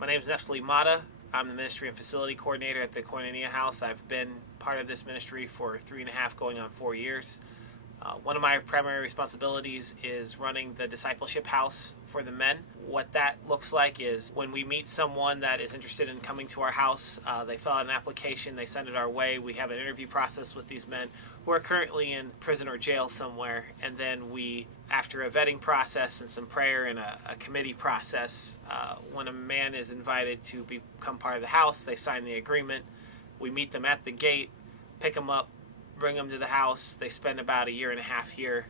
My name is Neftali Mata. I'm the Ministry and Facility Coordinator at the Koinonia House. I've been part of this ministry for 3.5 going on 4 years. One of my primary responsibilities is running the discipleship house for the men. What that looks like is when we meet someone that is interested in coming to our house, they fill out an application, they send it our way. We have an interview process with these men who are currently in prison or jail somewhere, and then we, after a vetting process and some prayer and a committee process, when a man is invited to become part of the house, they sign the agreement. We meet them at the gate, pick them up, bring them to the house. They spend about 1.5 years here.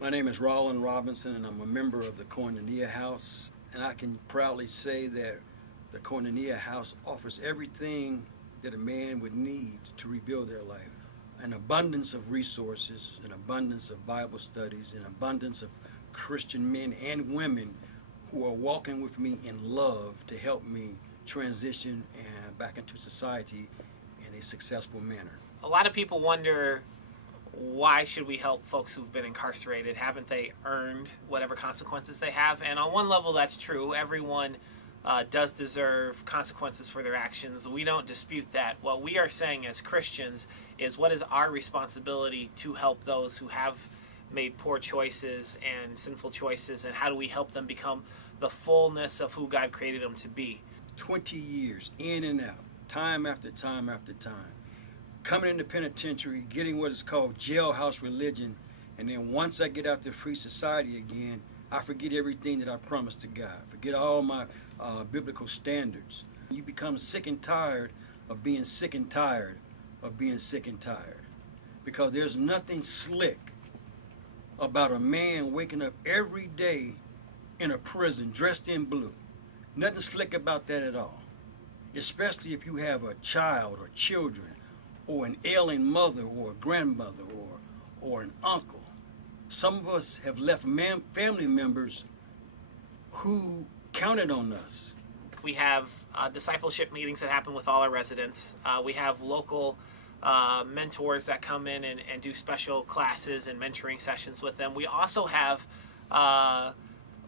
My name is Roland Robinson, and I'm a member of the Koinonia House. And I can proudly say that the Koinonia House offers everything that a man would need to rebuild their life. An abundance of resources, an abundance of Bible studies, an abundance of Christian men and women who are walking with me in love to help me transition back into society in a successful manner. A lot of people wonder, why should we help folks who've been incarcerated? Haven't they earned whatever consequences they have? And on one level, that's true. Everyone does deserve consequences for their actions. We don't dispute that. What we are saying as Christians is, what is our responsibility to help those who have made poor choices and sinful choices, and how do we help them become the fullness of who God created them to be? 20 years in and out, time after time after time. Coming in the penitentiary, getting what is called jailhouse religion, and then once I get out to free society again, I forget everything that I promised to God. Forget all my biblical standards. You become sick and tired of being sick and tired of being sick and tired. Because there's nothing slick about a man waking up every day in a prison dressed in blue. Nothing slick about that at all. Especially if you have a child or children, or an ailing mother or a grandmother or an uncle. Some of us have left family members who counted on us. We have discipleship meetings that happen with all our residents. We have local mentors that come in and do special classes and mentoring sessions with them. We also have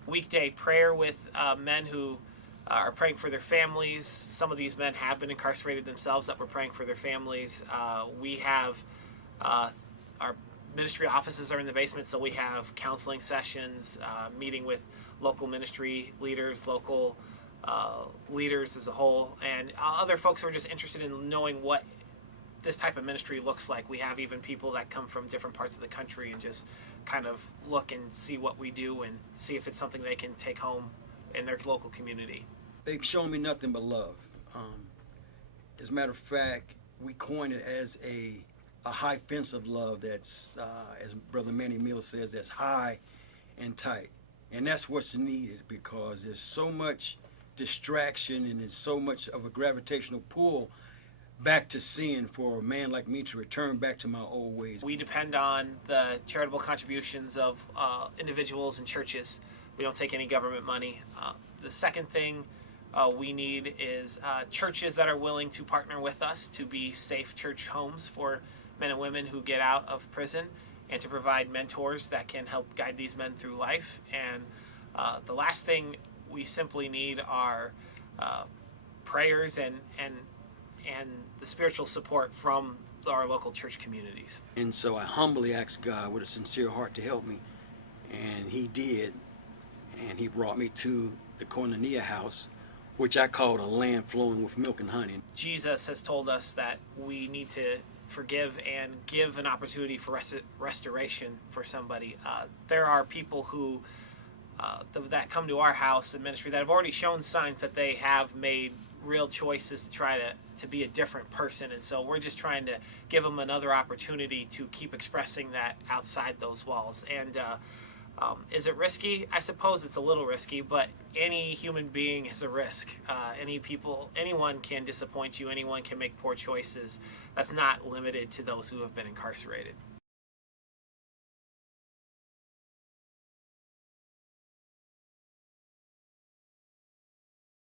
weekday prayer with men who are praying for their families. Some of these men have been incarcerated themselves that we're praying for their families. We have our ministry offices are in the basement, so we have counseling sessions, meeting with local ministry leaders, local leaders as a whole, and other folks who are just interested in knowing what this type of ministry looks like. We have even people that come from different parts of the country and just kind of look and see what we do and see if it's something they can take home in their local community. They've shown me nothing but love. As a matter of fact, we coined it as a high fence of love that's, as Brother Manny Mills says, that's high and tight. And that's what's needed, because there's so much distraction and there's so much of a gravitational pull back to sin for a man like me to return back to my old ways. We depend on the charitable contributions of individuals and churches. We don't take any government money. The second thing we need is churches that are willing to partner with us to be safe church homes for men and women who get out of prison, and to provide mentors that can help guide these men through life. And the last thing we simply need are prayers and the spiritual support from our local church communities. And so I humbly asked God with a sincere heart to help me, and He did. And He brought me to the Koinonia House, which I called a land flowing with milk and honey. Jesus has told us that we need to forgive and give an opportunity for restoration for somebody. There are people who that come to our house and ministry that have already shown signs that they have made real choices to try to be a different person, and so we're just trying to give them another opportunity to keep expressing that outside those walls. And is it risky? I suppose it's a little risky, but any human being is a risk. Anyone can disappoint you, anyone can make poor choices. That's not limited to those who have been incarcerated.